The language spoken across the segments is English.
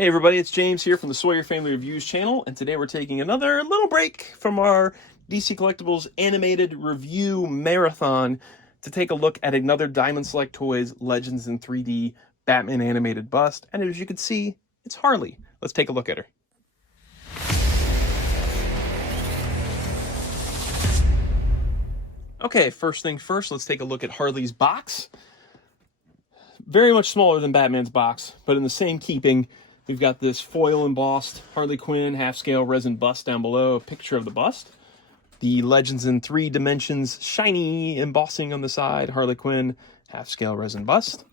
Hey everybody, it's James here from the Sawyer Family Reviews channel, and today we're taking another little break from our DC Collectibles animated review marathon to take a look at another Diamond Select Toys Legends in 3D Batman animated bust, and as you can see, it's Harley. Let's take a look at her. Okay, first thing first, let's take a look at Harley's box. Very much smaller than Batman's box, but in the same keeping. We've got this foil embossed Harley Quinn half-scale resin bust down below, a picture of the bust. The Legends in 3 dimensions shiny embossing on the side, Harley Quinn half-scale resin bust.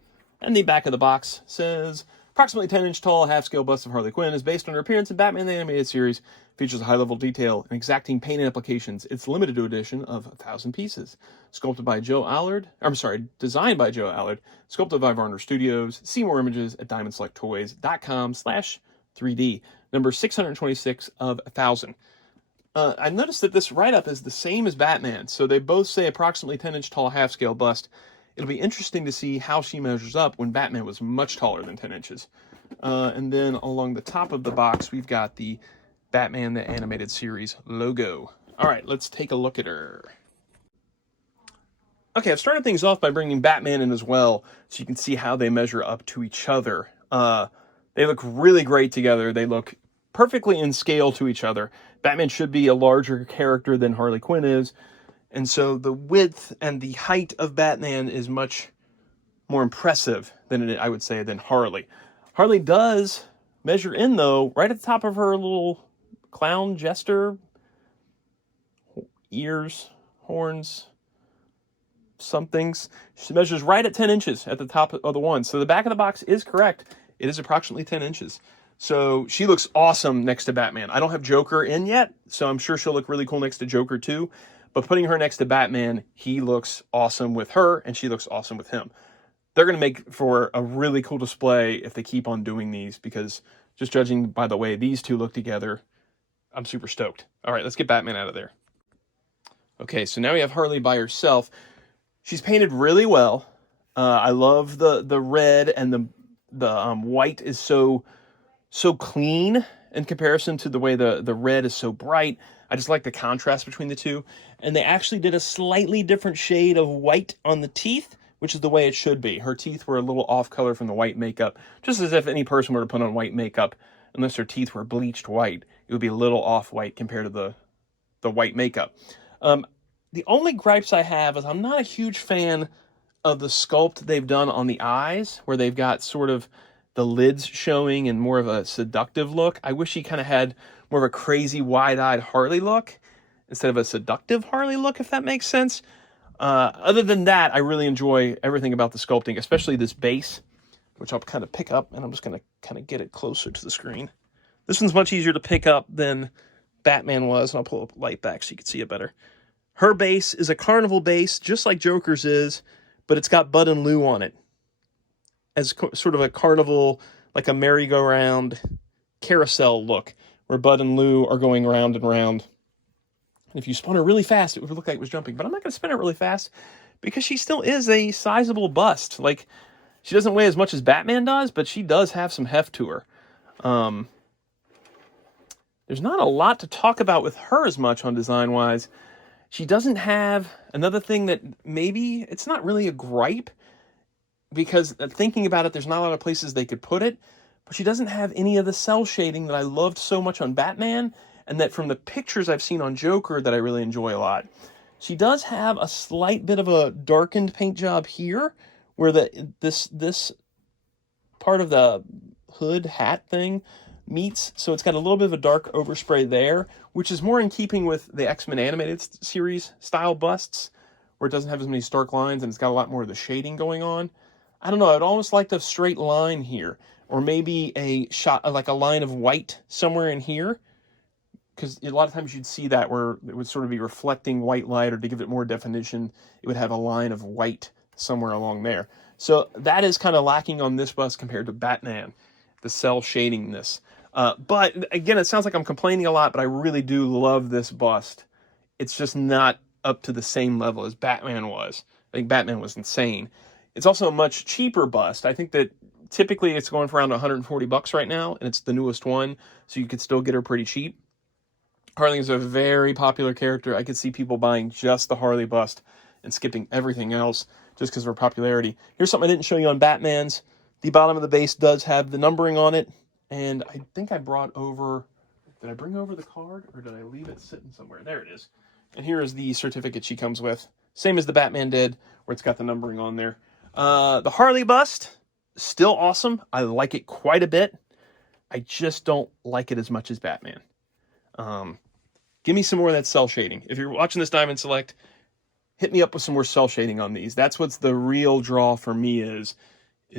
And the back of the box says, approximately 10-inch tall half-scale bust of Harley Quinn is based on her appearance in Batman the Animated Series, features a high-level detail and exacting paint applications. It's limited to edition of 1,000 pieces. Designed by Joe Allard, sculpted by Varner Studios. See more images at diamondselecttoys.com/3D. Number 626 of 1,000. I noticed that this write-up is the same as Batman, so they both say approximately 10-inch tall half-scale bust. It'll be interesting to see how she measures up when Batman was much taller than 10 inches. And then along the top of the box, we've got the Batman the Animated Series logo. All right, let's take a look at her. Okay, I've started things off by bringing Batman in as well, so you can see how they measure up to each other. They look really great together. They look perfectly in scale to each other. Batman should be a larger character than Harley Quinn is, and so the width and the height of Batman is much more impressive than I would say, than Harley. Harley does measure in, though, right at the top of her little clown jester, ears, horns, somethings. She measures right at 10 inches at the top of the one. So the back of the box is correct. It is approximately 10 inches. So she looks awesome next to Batman. I don't have Joker in yet, so I'm sure she'll look really cool next to Joker too. But putting her next to Batman, he looks awesome with her, and she looks awesome with him. They're going to make for a really cool display if they keep on doing these, because just judging by the way these two look together, I'm super stoked. All right, let's get Batman out of there. Okay, so now we have Harley by herself. She's painted really well. I love the red, and the white is so clean in comparison to the way the red is so bright. I just like the contrast between the two. And they actually did a slightly different shade of white on the teeth, which is the way it should be. Her teeth were a little off color from the white makeup, just as if any person were to put on white makeup, unless their teeth were bleached white, it would be a little off white compared to the white makeup. The only gripes I have is I'm not a huge fan of the sculpt they've done on the eyes, where they've got sort of the lids showing and more of a seductive look. I wish he kind of had more of a crazy wide-eyed Harley look instead of a seductive Harley look, if that makes sense. Other than that, I really enjoy everything about the sculpting, especially this base, which I'll kind of pick up, and I'm just going to kind of get it closer to the screen. This one's much easier to pick up than Batman was, and I'll pull up the light back so you can see it better. Her base is a carnival base, just like Joker's is, but it's got Bud and Lou on it as sort of a carnival, like a merry-go-round carousel look, where Bud and Lou are going round and round. And if you spun her really fast, it would look like it was jumping. But I'm not going to spin it really fast because she still is a sizable bust. Like, she doesn't weigh as much as Batman does, but she does have some heft to her. There's not a lot to talk about with her as much on design-wise. She doesn't have another thing that maybe it's not really a gripe, because thinking about it, there's not a lot of places they could put it, but she doesn't have any of the cell shading that I loved so much on Batman, and that from the pictures I've seen on Joker that I really enjoy a lot. She does have a slight bit of a darkened paint job here, where this part of the hood hat thing meets, so it's got a little bit of a dark overspray there, which is more in keeping with the X-Men animated series style busts, where it doesn't have as many stark lines and it's got a lot more of the shading going on. I don't know, I'd almost like a straight line here, or maybe a shot, like a line of white somewhere in here, because a lot of times you'd see that where it would sort of be reflecting white light, or to give it more definition, it would have a line of white somewhere along there. So that is kind of lacking on this bust compared to Batman, the cell shadingness. But again, it sounds like I'm complaining a lot, but I really do love this bust. It's just not up to the same level as Batman was. I think Batman was insane. It's also a much cheaper bust. I think that typically it's going for around 140 bucks right now, and it's the newest one, so you could still get her pretty cheap. Harley is a very popular character. I could see people buying just the Harley bust and skipping everything else just because of her popularity. Here's something I didn't show you on Batman's. The bottom of the base does have the numbering on it, and I think I brought over... Did I bring over the card, or did I leave it sitting somewhere? There it is. And here is the certificate she comes with. Same as the Batman did, where it's got the numbering on there. The Harley bust, still awesome. I like it quite a bit. I just don't like it as much as Batman. Give me some more of that cell shading. If you're watching this Diamond Select, hit me up with some more cell shading on these. That's what's the real draw for me is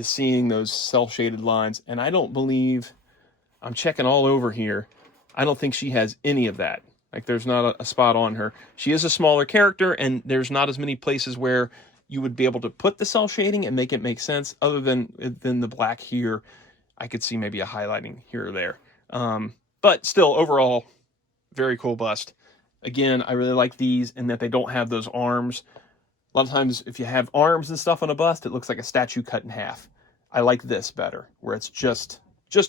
seeing those cell shaded lines. And I don't believe, I'm checking all over here, I don't think she has any of that. Like there's not a spot on her. She is a smaller character, and there's not as many places where you would be able to put the cell shading and make it make sense. Other than the black here, I could see maybe a highlighting here or there. But still, overall, very cool bust. Again, I really like these in that they don't have those arms. A lot of times, if you have arms and stuff on a bust, it looks like a statue cut in half. I like this better, where it's just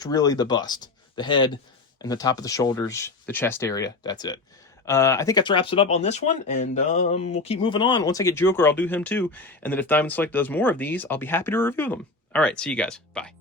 really the bust, the head, and the top of the shoulders, the chest area. That's it. I think that wraps it up on this one, and we'll keep moving on. Once I get Joker, I'll do him too. And then if Diamond Select does more of these, I'll be happy to review them. All right, see you guys. Bye.